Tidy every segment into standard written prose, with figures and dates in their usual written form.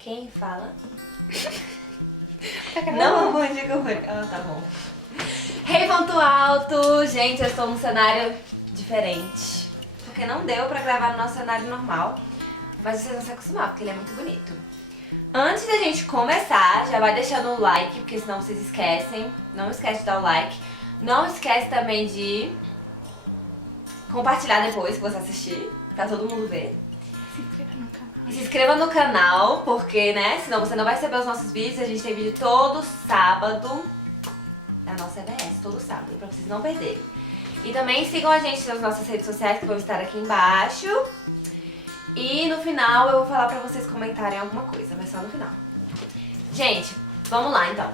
Quem fala? Tá Não, bom dia, tá bom. Hey, ponto alto! Gente, eu estou num cenário diferente. Porque não deu pra gravar no nosso cenário normal. Mas vocês vão se acostumar, porque ele é muito bonito. Antes da gente começar, já vai deixando o like, porque senão vocês esquecem. Não esquece de dar o like. Não esquece também de compartilhar depois que você assistir, pra todo mundo ver. Se inscreva no canal. E se inscreva no canal, porque, né, senão você não vai receber os nossos vídeos. A gente tem vídeo todo sábado. É a nossa EBS, todo sábado, pra vocês não perderem. E também sigam a gente nas nossas redes sociais, que vão estar aqui embaixo. E no final eu vou falar pra vocês comentarem alguma coisa, mas só no final. Gente, vamos lá então.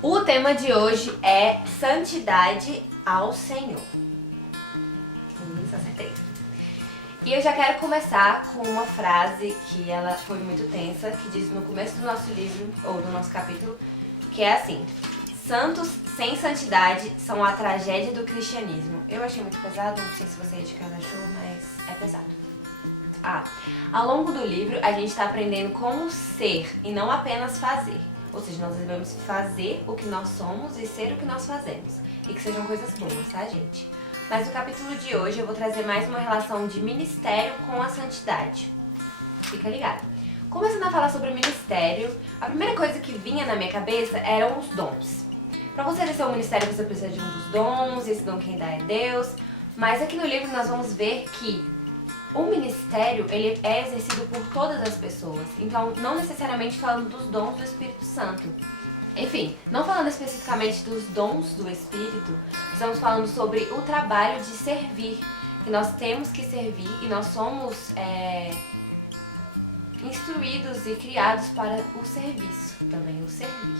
O tema de hoje é santidade ao Senhor. Isso, acertei. E eu já quero começar com uma frase que ela foi muito tensa, que diz no começo do nosso livro, ou do nosso capítulo, que é assim: santos sem santidade são a tragédia do cristianismo. Eu achei muito pesado, não sei se você de casa achou, mas é pesado. Ao longo do livro a gente está aprendendo como ser e não apenas fazer. Ou seja, nós devemos fazer o que nós somos e ser o que nós fazemos. E que sejam coisas boas, tá, gente? Mas no capítulo de hoje eu vou trazer mais uma relação de ministério com a santidade. Fica ligado. Começando a falar sobre o ministério, a primeira coisa que vinha na minha cabeça eram os dons. Para você exercer um ministério você precisa de um dos dons, e esse dom quem dá é Deus. Mas aqui no livro nós vamos ver que o ministério, ele é exercido por todas as pessoas, então não necessariamente falando dos dons do Espírito Santo. Enfim, não falando especificamente dos dons do Espírito, estamos falando sobre o trabalho de servir, que nós temos que servir e nós somos instruídos e criados para o serviço, também o servir.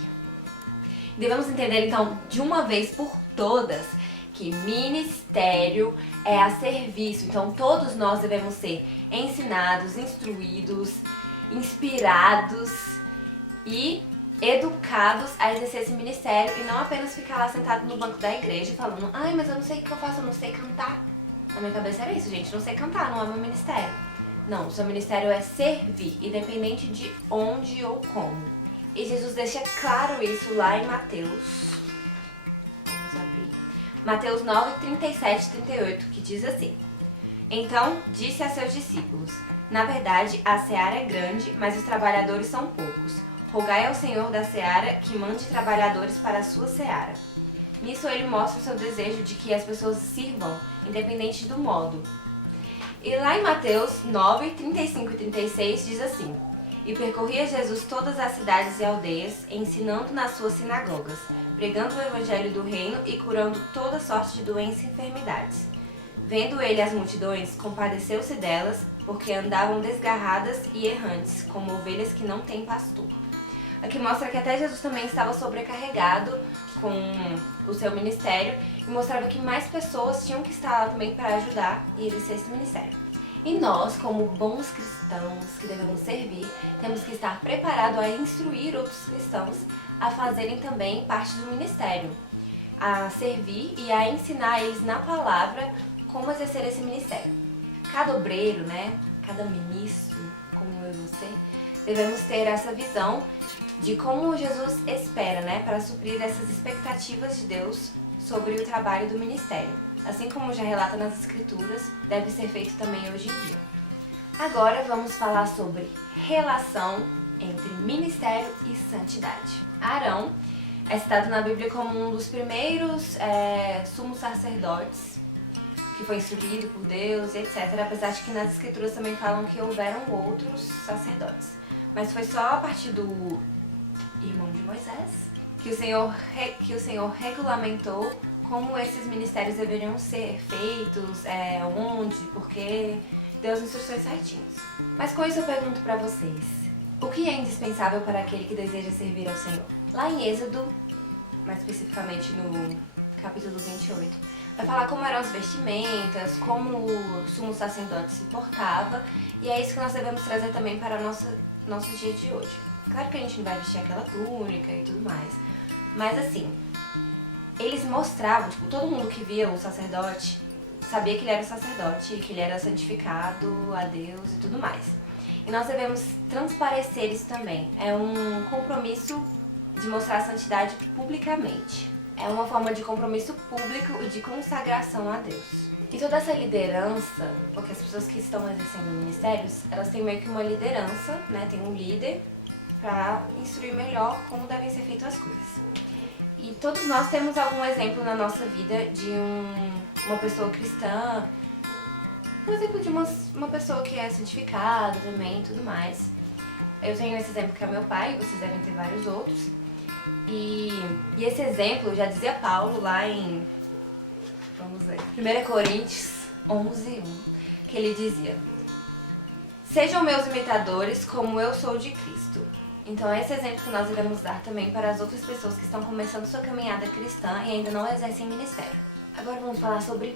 Devemos entender então, de uma vez por todas, que ministério é a serviço. Então todos nós devemos ser ensinados, instruídos, inspirados e educados a exercer esse ministério e não apenas ficar lá sentado no banco da igreja falando: ai, mas eu não sei o que eu faço, eu não sei cantar. Na minha cabeça era isso, gente, não sei cantar, não é meu ministério. Não, o seu ministério é servir, independente de onde ou como. E Jesus deixa claro isso lá em Mateus. Vamos abrir. Mateus 9, 37 e 38, que diz assim: então disse a seus discípulos: na verdade, a seara é grande, mas os trabalhadores são poucos. Rogai ao Senhor da seara que mande trabalhadores para a sua seara. Nisso ele mostra o seu desejo de que as pessoas sirvam, independente do modo. E lá em Mateus 9, 35 e 36 diz assim: e percorria Jesus todas as cidades e aldeias, ensinando nas suas sinagogas, pregando o evangelho do reino e curando toda sorte de doenças e enfermidades. Vendo ele as multidões, compadeceu-se delas, porque andavam desgarradas e errantes, como ovelhas que não têm pastor. Aqui mostra que até Jesus também estava sobrecarregado com o seu ministério e mostrava que mais pessoas tinham que estar lá também para ajudar e exercer esse ministério. E nós, como bons cristãos que devemos servir, temos que estar preparados a instruir outros cristãos a fazerem também parte do ministério, a servir e a ensinar eles na palavra como exercer esse ministério. Cada obreiro, né, cada ministro, como eu e você, devemos ter essa visão de como Jesus espera, né, para suprir essas expectativas de Deus sobre o trabalho do ministério. Assim como já relata nas Escrituras, deve ser feito também hoje em dia. Agora vamos falar sobre relação entre ministério e santidade. Arão é citado na Bíblia como um dos primeiros sumos sacerdotes, que foi instruído por Deus e etc. Apesar de que nas Escrituras também falam que houveram outros sacerdotes. Mas foi só a partir do irmão de Moisés que o Senhor regulamentou como esses ministérios deveriam ser feitos, onde, porque deu as instruções certinhas. Mas com isso eu pergunto pra vocês: o que é indispensável para aquele que deseja servir ao Senhor? Lá em Êxodo, mais especificamente no capítulo 28, vai falar como eram as vestimentas, como o sumo sacerdote se portava, e é isso que nós devemos trazer também para o nosso dia de hoje. Claro que a gente não vai vestir aquela túnica e tudo mais, mas assim, eles mostravam, todo mundo que via o sacerdote sabia que ele era sacerdote, que ele era santificado a Deus e tudo mais. E nós devemos transparecer isso também. É um compromisso de mostrar a santidade publicamente. É uma forma de compromisso público e de consagração a Deus. E toda essa liderança, porque as pessoas que estão exercendo ministérios, elas têm meio que uma liderança, né? Tem um líder para instruir melhor como devem ser feitas as coisas. E todos nós temos algum exemplo na nossa vida de uma pessoa cristã, um exemplo de uma pessoa que é santificada também e tudo mais. Eu tenho esse exemplo que é meu pai, vocês devem ter vários outros. E esse exemplo, já dizia Paulo lá em, vamos ver, 1 Coríntios 11:1, que ele dizia: sejam meus imitadores como eu sou de Cristo. Então é esse exemplo que nós devemos dar também para as outras pessoas que estão começando sua caminhada cristã e ainda não exercem ministério. Agora vamos falar sobre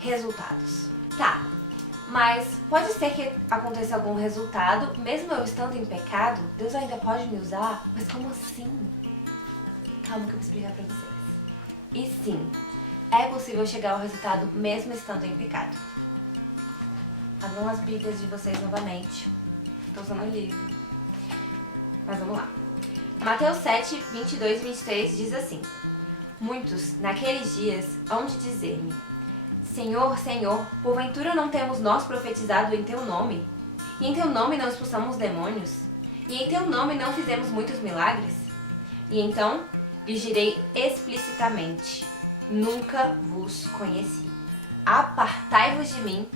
resultados. Tá, mas pode ser que aconteça algum resultado, mesmo eu estando em pecado, Deus ainda pode me usar? Mas como assim? Calma que eu vou explicar pra vocês. E sim, é possível chegar ao resultado mesmo estando em pecado. Abram as Bíblias de vocês novamente. Tô usando o livro. Mas vamos lá. Mateus 7, 22 e 23 diz assim: muitos, naqueles dias, hão de dizer-me: Senhor, Senhor, porventura não temos nós profetizado em Teu nome? E em Teu nome não expulsamos demônios? E em Teu nome não fizemos muitos milagres? E então lhes direi explicitamente: nunca vos conheci. Apartai-vos de mim,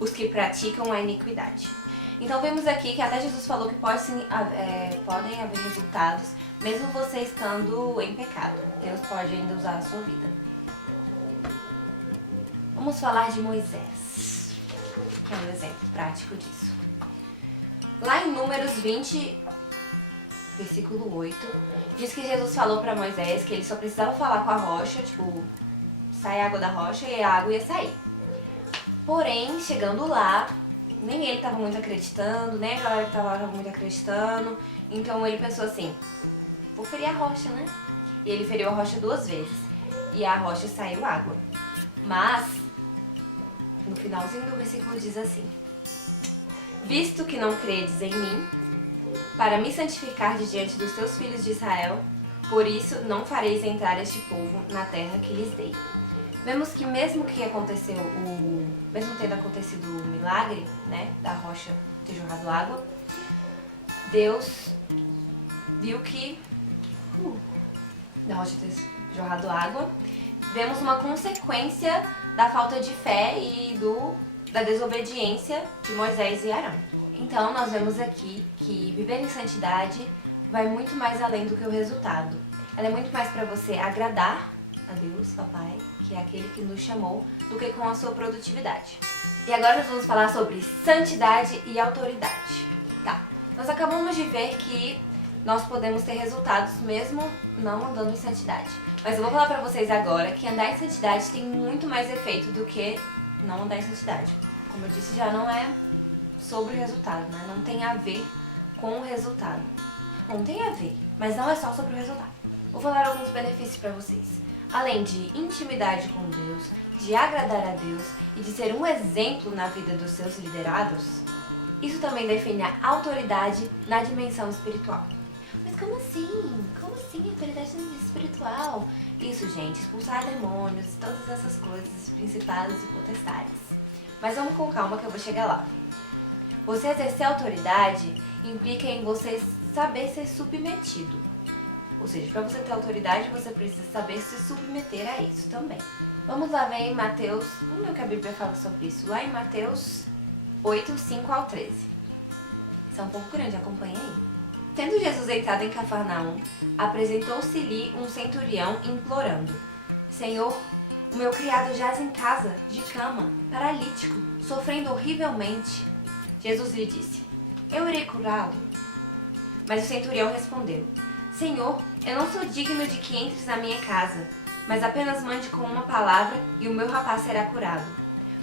os que praticam a iniquidade. Então vemos aqui que até Jesus falou que podem haver resultados, mesmo você estando em pecado. Deus pode ainda usar a sua vida. Vamos falar de Moisés, que é um exemplo prático disso. Lá em Números 20, versículo 8, diz que Jesus falou para Moisés que ele só precisava falar com a rocha, tipo, sai água da rocha e a água ia sair. Porém, chegando lá, nem ele estava muito acreditando, nem a galera que estava lá estava muito acreditando. Então ele pensou assim: vou ferir a rocha, né? E ele feriu a rocha 2 vezes. E a rocha saiu água. Mas, no finalzinho do versículo diz assim: visto que não credes em mim, para me santificar diante dos teus filhos de Israel, por isso não fareis entrar este povo na terra que lhes dei. Vemos que mesmo tendo acontecido o milagre, né, da rocha ter jorrado água, Deus viu que da rocha ter jorrado água, vemos uma consequência da falta de fé e da desobediência de Moisés e Arão. Então nós vemos aqui que viver em santidade vai muito mais além do que o resultado. Ela é muito mais para você agradar a Deus, Papai, que é aquele que nos chamou, do que com a sua produtividade. E agora nós vamos falar sobre santidade e autoridade. Tá, nós acabamos de ver que nós podemos ter resultados mesmo não andando em santidade. Mas eu vou falar pra vocês agora que andar em santidade tem muito mais efeito do que não andar em santidade. Como eu disse, já não é sobre o resultado, né? Não tem a ver com o resultado. Não tem a ver, mas não é só sobre o resultado. Vou falar alguns benefícios pra vocês. Além de intimidade com Deus, de agradar a Deus e de ser um exemplo na vida dos seus liderados, isso também define a autoridade na dimensão espiritual. Mas como assim? Como assim autoridade na dimensão espiritual? Isso, gente, expulsar demônios, todas essas coisas, principados e potestades. Mas vamos com calma que eu vou chegar lá. Você exercer autoridade implica em você saber ser submetido. Ou seja, para você ter autoridade, você precisa saber se submeter a isso também. Vamos lá ver em Mateus, vamos ver o que a Bíblia fala sobre isso. Lá em Mateus 8, 5 ao 13. Isso é um pouco grande, acompanha aí. Tendo Jesus entrado em Cafarnaum, apresentou-se-lhe um centurião implorando: Senhor, o meu criado jaz em casa, de cama, paralítico, sofrendo horrivelmente. Jesus lhe disse: eu irei curá-lo. Mas o centurião respondeu: Senhor, eu não sou digno de que entres na minha casa, mas apenas mande com uma palavra e o meu rapaz será curado.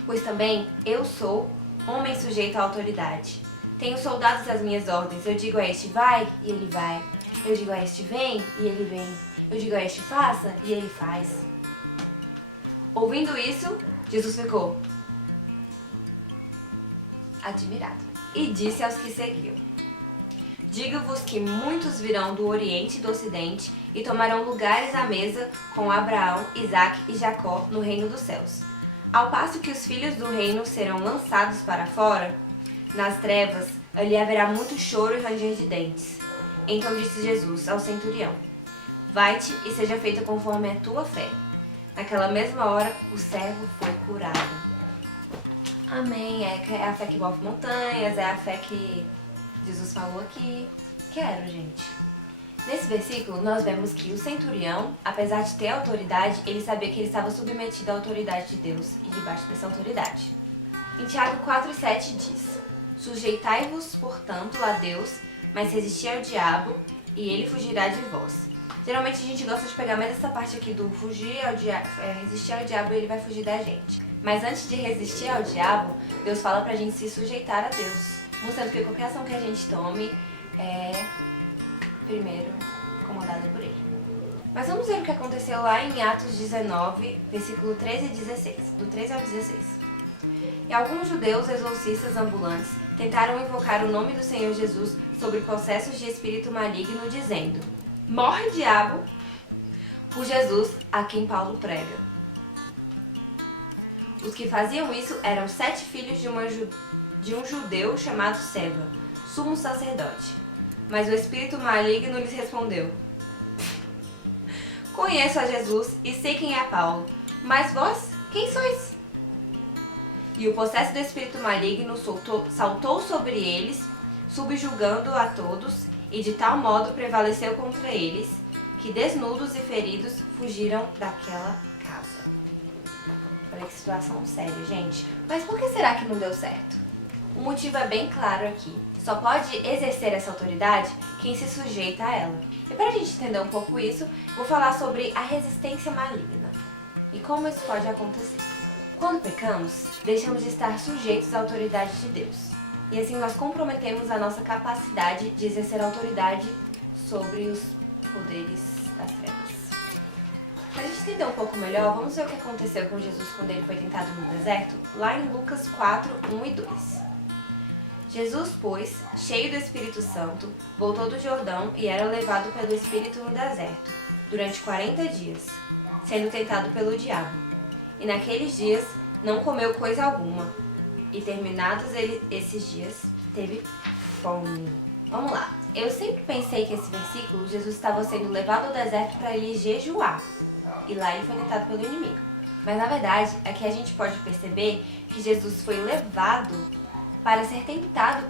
Pois também eu sou homem sujeito à autoridade. Tenho soldados às minhas ordens. Eu digo a este vai, e ele vai. Eu digo a este vem, e ele vem. Eu digo a este faça, e ele faz. Ouvindo isso, Jesus ficou admirado. e disse aos que seguiam: Digo-vos que muitos virão do Oriente e do Ocidente e tomarão lugares à mesa com Abraão, Isaque e Jacó no reino dos céus. Ao passo que os filhos do reino serão lançados para fora, nas trevas, ali haverá muito choro e ranger de dentes. Então disse Jesus ao centurião: Vai-te e seja feita conforme a tua fé. Naquela mesma hora, o servo foi curado. Amém. É a fé que move montanhas, é a fé que Jesus falou aqui. Quero, gente. Nesse versículo, nós vemos que o centurião, apesar de ter autoridade, ele sabia que ele estava submetido à autoridade de Deus e debaixo dessa autoridade. Em Tiago 4,7 diz: Sujeitai-vos, portanto, a Deus, mas resisti ao diabo, e ele fugirá de vós. Geralmente a gente gosta de pegar mais essa parte aqui do fugir ao diabo, resistir ao diabo e ele vai fugir da gente. Mas antes de resistir ao diabo, Deus fala pra gente se sujeitar a Deus, mostrando que qualquer ação que a gente tome é, primeiro, comandada por ele. Mas vamos ver o que aconteceu lá em Atos 19, versículo 13 e 16, do 13 ao 16. E alguns judeus exorcistas ambulantes tentaram invocar o nome do Senhor Jesus sobre processos de espírito maligno, dizendo: Morre, diabo, por Jesus a quem Paulo prega. Os que faziam isso eram 7 filhos de um judeu chamado Seva, sumo sacerdote. Mas o espírito maligno lhes respondeu: Conheço a Jesus e sei quem é Paulo, mas vós, quem sois? E o possesso do espírito maligno saltou sobre eles, subjugando a todos, e de tal modo prevaleceu contra eles, que desnudos e feridos fugiram daquela casa. Olha que situação séria, gente. Mas por que será que não deu certo? O motivo é bem claro aqui. Só pode exercer essa autoridade quem se sujeita a ela. E para a gente entender um pouco isso, vou falar sobre a resistência maligna e como isso pode acontecer. Quando pecamos, deixamos de estar sujeitos à autoridade de Deus. E assim nós comprometemos a nossa capacidade de exercer autoridade sobre os poderes das trevas. Para a gente entender um pouco melhor, vamos ver o que aconteceu com Jesus quando ele foi tentado no deserto, lá em Lucas 4, 1 e 2. Jesus, pois, cheio do Espírito Santo, voltou do Jordão e era levado pelo Espírito no deserto, durante 40 dias, sendo tentado pelo diabo. E naqueles dias não comeu coisa alguma, e terminados esses dias, teve fome. Vamos lá. Eu sempre pensei que esse versículo, Jesus estava sendo levado ao deserto para ele jejuar. E lá ele foi tentado pelo inimigo. Mas na verdade, aqui a gente pode perceber que Jesus foi levado para ser tentado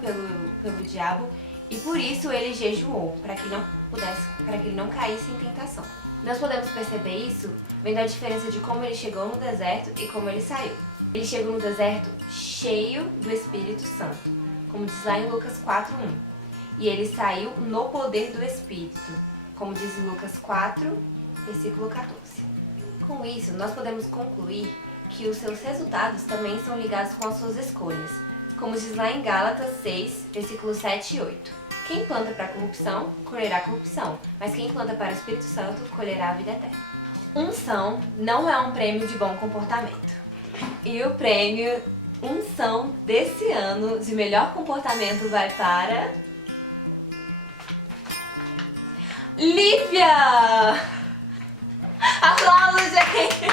pelo diabo e por isso ele jejuou, para que ele não caísse em tentação. Nós podemos perceber isso vendo a diferença de como ele chegou no deserto e como ele saiu. Ele chegou no deserto cheio do Espírito Santo, como diz lá em Lucas 4:1. E ele saiu no poder do Espírito, como diz em Lucas 4, versículo 14. Com isso, nós podemos concluir que os seus resultados também são ligados com as suas escolhas, como diz lá em Gálatas 6, versículos 7 e 8. Quem planta para a corrupção, colherá corrupção, mas quem planta para o Espírito Santo, colherá a vida eterna. Unção não é um prêmio de bom comportamento. E o prêmio Unção desse ano de melhor comportamento vai para... Lívia! Aplausos, gente!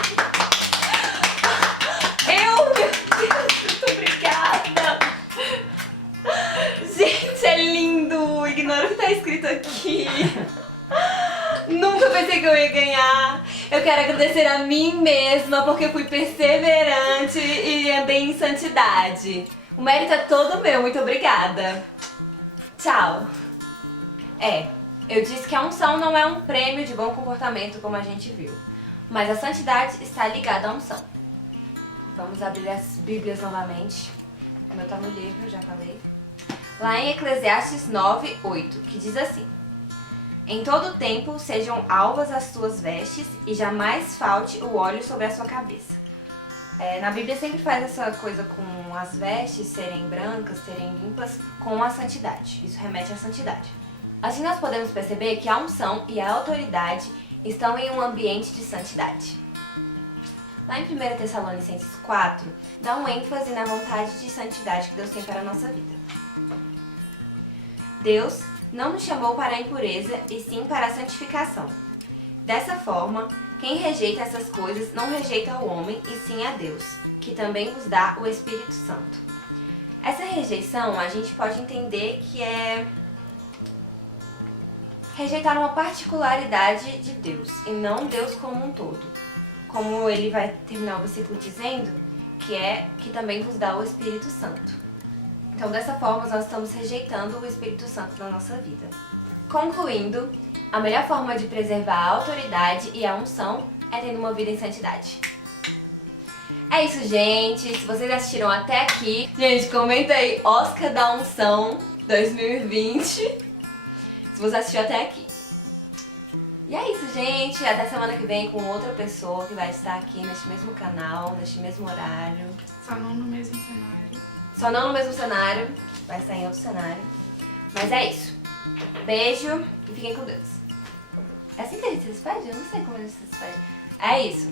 Meu Deus, muito obrigada! Gente, é lindo! Ignora o que tá escrito aqui. Nunca pensei que eu ia ganhar. Eu quero agradecer a mim mesma porque fui perseverante e andei em santidade. O mérito é todo meu, muito obrigada. Tchau. Eu disse que a unção não é um prêmio de bom comportamento, como a gente viu. Mas a santidade está ligada à unção. Vamos abrir as Bíblias novamente. O meu tá no livro, já falei. Lá em Eclesiastes 9, 8, que diz assim: Em todo tempo sejam alvas as tuas vestes e jamais falte o óleo sobre a sua cabeça. Na Bíblia sempre faz essa coisa com as vestes serem brancas, serem limpas, com a santidade. Isso remete à santidade. Assim nós podemos perceber que a unção e a autoridade estão em um ambiente de santidade. Lá em 1 Tessalonicenses 4, dá um ênfase na vontade de santidade que Deus tem para a nossa vida. Deus não nos chamou para a impureza, e sim para a santificação. Dessa forma, quem rejeita essas coisas não rejeita o homem, e sim a Deus, que também vos dá o Espírito Santo. Essa rejeição a gente pode entender que é rejeitar uma particularidade de Deus, e não Deus como um todo. Como ele vai terminar o versículo dizendo, que também vos dá o Espírito Santo. Então, dessa forma, nós estamos rejeitando o Espírito Santo na nossa vida. Concluindo, a melhor forma de preservar a autoridade e a unção é tendo uma vida em santidade. É isso, gente. Se vocês assistiram até aqui, gente, comenta aí Oscar da Unção 2020. Se você assistiu até aqui. E é isso, gente. Até semana que vem com outra pessoa que vai estar aqui neste mesmo canal, neste mesmo horário. Só não no mesmo cenário. Só não no mesmo cenário, vai estar em outro cenário. Mas é isso. Beijo e fiquem com Deus. É assim que a gente se despede? Eu não sei como a gente se despede. É isso.